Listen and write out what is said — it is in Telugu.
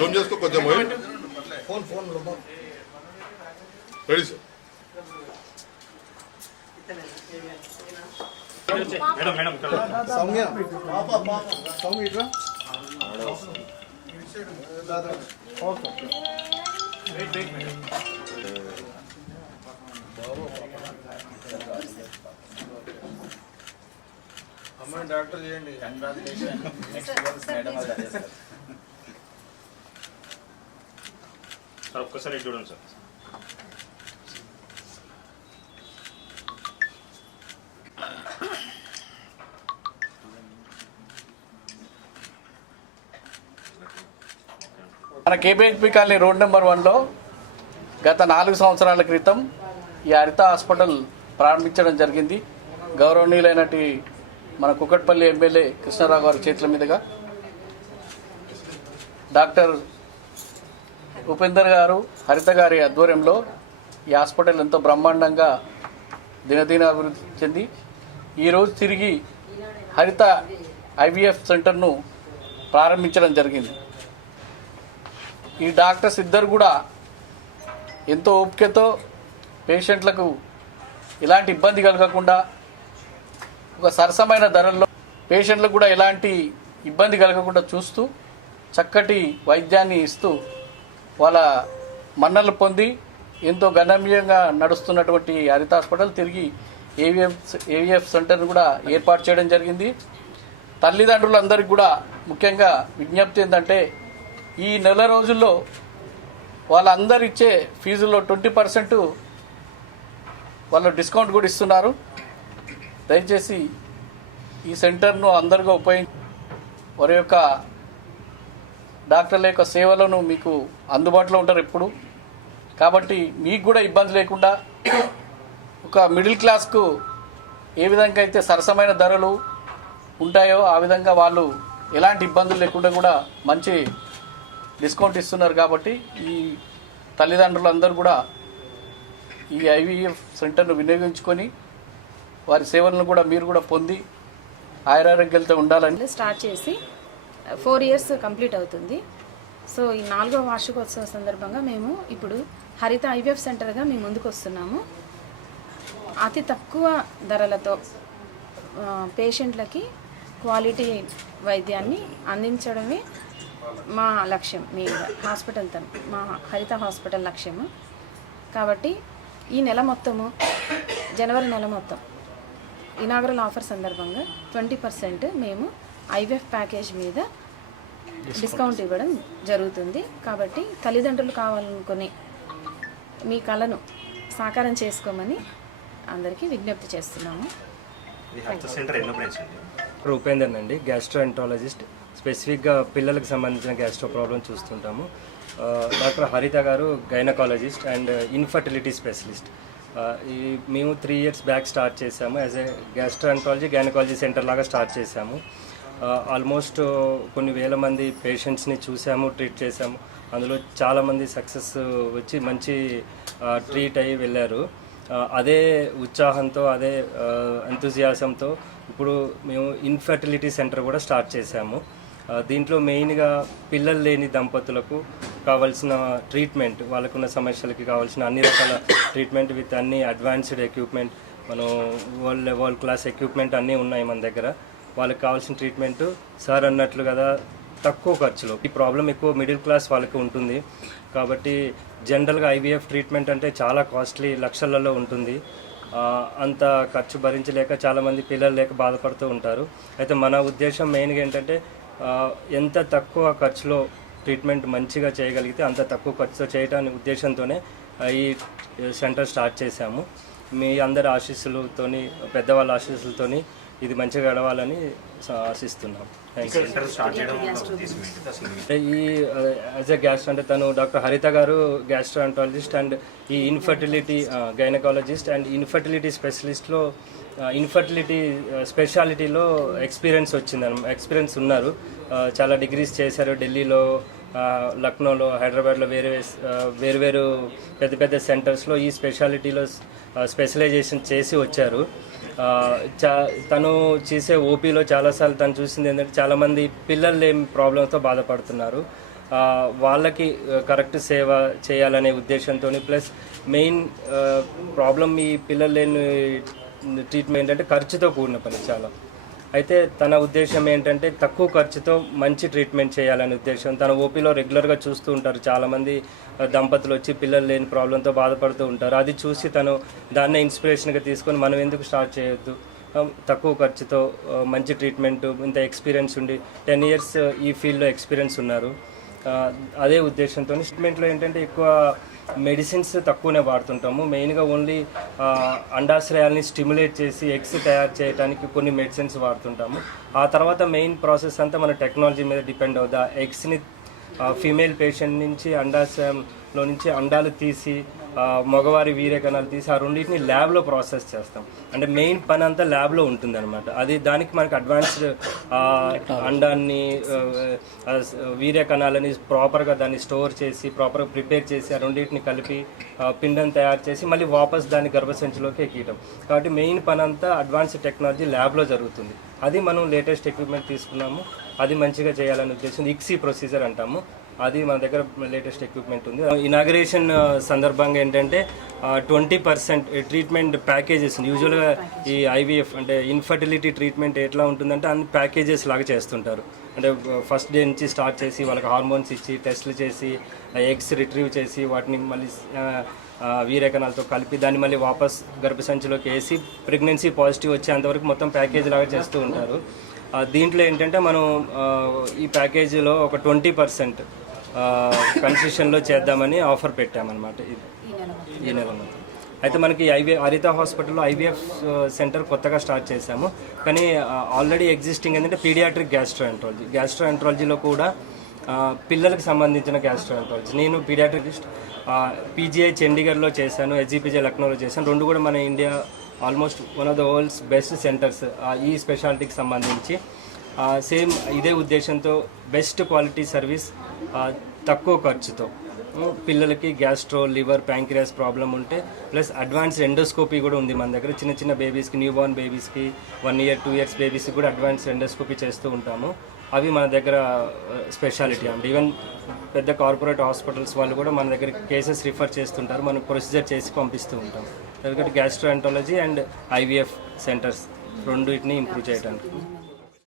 జూమ్ చేసుకో కొంచెం రెడీ సార్. సౌమ్య సౌమ్య ఇట్లా ఓకే అమ్మాయి డాక్టర్ చేయండి. సార్ ఒక్కసారి చూడండి సార్. మన కేబిహెచ్పి కాలనీ రోడ్ నెంబర్ 1లో గత 4 సంవత్సరాల క్రితం ఈ హరిత హాస్పిటల్ ప్రారంభించడం జరిగింది. గౌరవనీయులైనటి మన కుకట్పల్లి ఎమ్మెల్యే కృష్ణారావు గారి చేతుల మీదుగా డాక్టర్ ఉపేందర్ గారు హరిత గారి ఆధ్వర్యంలో ఈ హాస్పిటల్ ఎంతో బ్రహ్మాండంగా దినదిన అభివృద్ధి చెంది ఈరోజు తిరిగి హరిత ఐవీఎఫ్ సెంటర్ను ప్రారంభించడం జరిగింది. ఈ డాక్టర్స్ ఇద్దరు కూడా ఎంతో ఓపికతో పేషెంట్లకు ఎలాంటి ఇబ్బంది కలగకుండా ఒక సరసమైన ధరల్లో పేషెంట్లకు కూడా ఎలాంటి ఇబ్బంది కలగకుండా చూస్తూ చక్కటి వైద్యాన్ని ఇస్తూ వాళ్ళ మన్నలు పొంది ఎంతో గణనీయంగా నడుస్తున్నటువంటి హరిత హాస్పిటల్ తిరిగి ఏవిఎఫ్ సెంటర్ను కూడా ఏర్పాటు చేయడం జరిగింది. తల్లిదండ్రులందరికీ కూడా ముఖ్యంగా విజ్ఞప్తి ఏంటంటే ఈ నెల రోజుల్లో వాళ్ళందరూ ఇచ్చే ఫీజుల్లో 20% వాళ్ళు డిస్కౌంట్ కూడా ఇస్తున్నారు. దయచేసి ఈ సెంటర్ను అందరిగా ఉపయోగించి వారి యొక్క డాక్టర్ల యొక్క సేవలను మీకు అందుబాటులో ఉంటారు ఎప్పుడు. కాబట్టి మీకు కూడా ఇబ్బంది లేకుండా ఒక మిడిల్ క్లాస్కు ఏ విధంగా అయితే సరసమైన ధరలు ఉంటాయో ఆ విధంగా వాళ్ళు ఎలాంటి ఇబ్బందులు లేకుండా కూడా మంచి డిస్కౌంట్ ఇస్తున్నారు. కాబట్టి ఈ తల్లిదండ్రులందరూ కూడా ఈ ఐవీఎఫ్ సెంటర్ను వినియోగించుకొని వారి సేవలను కూడా మీరు కూడా పొంది ఆయురారోగ్యాలతో ఉండాలని స్టార్ట్ చేసి 4 years కంప్లీట్ అవుతుంది. సో ఈ 4వ వార్షికోత్సవ సందర్భంగా మేము ఇప్పుడు హరిత ఐవీఎఫ్ సెంటర్గా మేము ముందుకు వస్తున్నాము. అతి తక్కువ ధరలతో పేషెంట్లకి క్వాలిటీ వైద్యాన్ని అందించడమే మా లక్ష్యం. మీ హాస్పిటల్ మా హరిత హాస్పిటల్ లక్ష్యము. కాబట్టి ఈ నెల మొత్తము జనవరి నెల మొత్తం ఇనాగరల్ ఆఫర్ సందర్భంగా 20% మేము ఐవీఎఫ్ ప్యాకేజ్ మీద డిస్కౌంట్ ఇవ్వడం జరుగుతుంది. కాబట్టి తల్లిదండ్రులు కావాలనుకుని మీ కళను సాకారం చేసుకోమని అందరికీ విజ్ఞప్తి చేస్తున్నాము. ఉపేందర్ అండి, గ్యాస్ట్రోఎంట్రాలజిస్ట్. స్పెసిఫిక్గా పిల్లలకు సంబంధించిన గ్యాస్ట్రో ప్రాబ్లం చూస్తుంటాము. డాక్టర్ హరిత గారు గైనకాలజిస్ట్ అండ్ ఇన్ఫర్టిలిటీ స్పెషలిస్ట్. మేము 3 years బ్యాక్ స్టార్ట్ చేసాము. As a gastroenterology gynaecology centre లాగా స్టార్ట్ చేసాము. ఆల్మోస్ట్ కొన్ని వేల మంది పేషెంట్స్ని చూసాము, ట్రీట్ చేసాము. అందులో చాలామంది సక్సెస్ వచ్చి మంచి ట్రీట్ అయ్యి వెళ్ళారు. అదే ఉత్సాహంతో అదే ఎంతూజియాసంతో ఇప్పుడు మేము ఇన్ఫర్టిలిటీ సెంటర్ కూడా స్టార్ట్ చేశాము. దీంట్లో మెయిన్గా పిల్లలు లేని దంపతులకు కావాల్సిన ట్రీట్మెంట్, వాళ్ళకున్న సమస్యలకి కావాల్సిన అన్ని రకాల ట్రీట్మెంట్ విత్ అన్ని అడ్వాన్స్డ్ ఎక్విప్మెంట్, మనం వరల్డ్ క్లాస్ ఎక్విప్మెంట్ అన్నీ ఉన్నాయి మన దగ్గర. వాళ్ళకి కావాల్సిన ట్రీట్మెంట్ సార్ అన్నట్లు కదా తక్కువ ఖర్చులో. ఈ ప్రాబ్లం ఎక్కువ మిడిల్ క్లాస్ వాళ్ళకి ఉంటుంది. కాబట్టి జనరల్గా ఐవీఎఫ్ ట్రీట్మెంట్ అంటే చాలా కాస్ట్లీ, లక్షలలో ఉంటుంది. అంత ఖర్చు భరించలేక చాలామంది పిల్లలు లేక బాధపడుతూ ఉంటారు. అయితే మన ఉద్దేశం మెయిన్గా ఏంటంటే ఎంత తక్కువ ఖర్చులో ట్రీట్మెంట్ మంచిగా చేయగలిగితే అంత తక్కువ ఖర్చుతో చేయడానికి ఉద్దేశంతోనే ఈ సెంటర్ స్టార్ట్ చేశాము. మీ అందరి ఆశీస్సులతోని, పెద్దవాళ్ళ ఆశీస్సులతోని ఇది మంచిగా గడవాలని ఆశిస్తున్నాం. ఈ యాజ్ ఎ గ్యాస్ట్రో అంటే తను డాక్టర్ హరిత గారు గ్యాస్ట్రోఎంట్రాలజిస్ట్ అండ్ ఈ ఇన్ఫర్టిలిటీ గైనకాలజిస్ట్ అండ్ ఇన్ఫర్టిలిటీ స్పెషలిస్ట్లో ఇన్ఫర్టిలిటీ స్పెషాలిటీలో ఎక్స్పీరియన్స్ ఉన్నారు. చాలా డిగ్రీస్ చేశారు. ఢిల్లీలో, లక్నోలో, హైదరాబాద్లో వేరు పెద్ద పెద్ద సెంటర్స్లో ఈ స్పెషాలిటీలో స్పెషలైజేషన్ చేసి వచ్చారు. తను చేసే ఓపీలో చాలాసార్లు తను చూసింది ఏంటంటే చాలామంది పిల్లలు ఏం ప్రాబ్లంతో బాధపడుతున్నారు. వాళ్ళకి కరెక్ట్ సేవ చేయాలనే ఉద్దేశంతో ప్లస్ మెయిన్ ప్రాబ్లం ఈ పిల్లలు లేని ట్రీట్మెంట్ ఏంటంటే ఖర్చుతో కూడిన పని చాలా. అయితే తన ఉద్దేశం ఏంటంటే తక్కువ ఖర్చుతో మంచి ట్రీట్మెంట్ చేయాలనే ఉద్దేశం. తన ఓపీలో రెగ్యులర్గా చూస్తూ ఉంటారు చాలామంది దంపతులు వచ్చి పిల్లలు లేని ప్రాబ్లంతో బాధపడుతూ ఉంటారు. అది చూసి తను దాన్నే ఇన్స్పిరేషన్గా తీసుకొని మనం ఎందుకు స్టార్ట్ చేయొద్దు, తక్కువ ఖర్చుతో మంచి ట్రీట్మెంట్, ఇంత ఎక్స్పీరియన్స్ ఉండి 10 years ఈ ఫీల్డ్లో ఎక్స్పీరియన్స్ ఉన్నారు. అదే ఉద్దేశంతో ట్రీట్మెంట్లో ఏంటంటే ఎక్కువ మెడిసిన్స్ తక్కువనే వాడుతుంటాము. మెయిన్గా ఓన్లీ అండాశ్రయాల్ని స్టిమ్యులేట్ చేసి ఎగ్స్ తయారు చేయడానికి కొన్ని మెడిసిన్స్ వాడుతుంటాము. ఆ తర్వాత మెయిన్ ప్రాసెస్ అంతా మన టెక్నాలజీ మీద డిపెండ్ అవుతుంది. ఆ ఎగ్స్ని ఫీమేల్ పేషెంట్ నుంచి అండాశయంలో నుంచి అండాలు తీసి మగవారి వీర్యకణాలు తీసి ఆ రెండింటిని ల్యాబ్లో ప్రాసెస్ చేస్తాం. అంటే మెయిన్ పని అంతా ల్యాబ్లో ఉంటుంది అనమాట. అది దానికి మనకి అడ్వాన్స్డ్ అండాన్ని వీర్యకణాలని ప్రాపర్గా దాన్ని స్టోర్ చేసి ప్రాపర్గా ప్రిపేర్ చేసి ఆ రెండింటిని కలిపి పిండం తయారు చేసి మళ్ళీ వాపస్ దాన్ని గర్భసంచిలోకి ఎక్కియటం. కాబట్టి మెయిన్ పని అంతా అడ్వాన్స్డ్ టెక్నాలజీ ల్యాబ్లో జరుగుతుంది. అది మనం లేటెస్ట్ ఎక్విప్మెంట్ తీసుకున్నాము. అది మంచిగా చేయాలనే ఉద్దేశం ఇక్సీ ప్రొసీజర్ అంటాము. అది మన దగ్గర లేటెస్ట్ ఎక్విప్మెంట్ ఉంది. ఇనాగరేషన్ సందర్భంగా ఏంటంటే 20% ట్రీట్మెంట్ ప్యాకేజెస్ యూజువల్గా ఈ ఐవీఎఫ్ అంటే ఇన్ఫర్టిలిటీ ట్రీట్మెంట్ ఎట్లా ఉంటుందంటే అన్ని ప్యాకేజెస్ లాగా చేస్తుంటారు. అంటే ఫస్ట్ డే నుంచి స్టార్ట్ చేసి వాళ్ళకి హార్మోన్స్ ఇచ్చి టెస్టులు చేసి ఎగ్స్ రిట్రీవ్ చేసి వాటిని మళ్ళీ వీర్యకణాలతో కలిపి దాన్ని మళ్ళీ వాపస్ గర్భసంచిలోకి వేసి ప్రెగ్నెన్సీ పాజిటివ్ వచ్చేంతవరకు మొత్తం ప్యాకేజ్ లాగా చేస్తూ ఉంటారు. దీంట్లో ఏంటంటే మనం ఈ ప్యాకేజీలో ఒక 20% కన్సెషన్లో చేద్దామని ఆఫర్ పెట్టామన్నమాట ఈ నెల మొత్తం. అయితే మనకి హరిత హాస్పిటల్లో ఐవీఎఫ్ సెంటర్ కొత్తగా స్టార్ట్ చేశాము. కానీ ఆల్రెడీ ఎగ్జిస్టింగ్ ఏంటంటే పీడియాట్రిక్ గ్యాస్ట్రోఎంట్రాలజీలో కూడా పిల్లలకు సంబంధించిన గ్యాస్ట్రోఎంట్రాలజీ. నేను పీడియాట్రికిస్ట్ పీజీఐ చండీగఢ్లో చేశాను, హెచ్జిపిజే లక్నోలో చేశాను. రెండు కూడా మన India almost one of the world's best centres ఈ స్పెషాలిటీకి సంబంధించి. సేమ్ ఇదే ఉద్దేశంతో బెస్ట్ క్వాలిటీ సర్వీస్ తక్కువ ఖర్చుతో పిల్లలకి గ్యాస్ట్రో, లివర్, ప్యాంక్రియాస్ ప్రాబ్లం ఉంటే ప్లస్ అడ్వాన్స్డ్ ఎండోస్కోపీ కూడా ఉంది మన దగ్గర. చిన్న చిన్న బేబీస్కి, న్యూ బోర్న్ బేబీస్కి, 1 year 2 years బేబీస్కి కూడా అడ్వాన్స్డ్ ఎండోస్కోపీ చేస్తూ ఉంటాము. అవి మన దగ్గర స్పెషాలిటీ అండి. ఈవెన్ పెద్ద కార్పొరేట్ హాస్పిటల్స్ వాళ్ళు కూడా మన దగ్గర కేసెస్ రిఫర్ చేస్తుంటారు, మనం ప్రొసీజర్ చేసి పంపిస్తూ ఉంటాం. ఎందుకంటే గ్యాస్ట్రోఎంట్రాలజీ అండ్ ఐవీఎఫ్ సెంటర్స్ రెండింటిని ఇంప్రూవ్ చేయడానికి.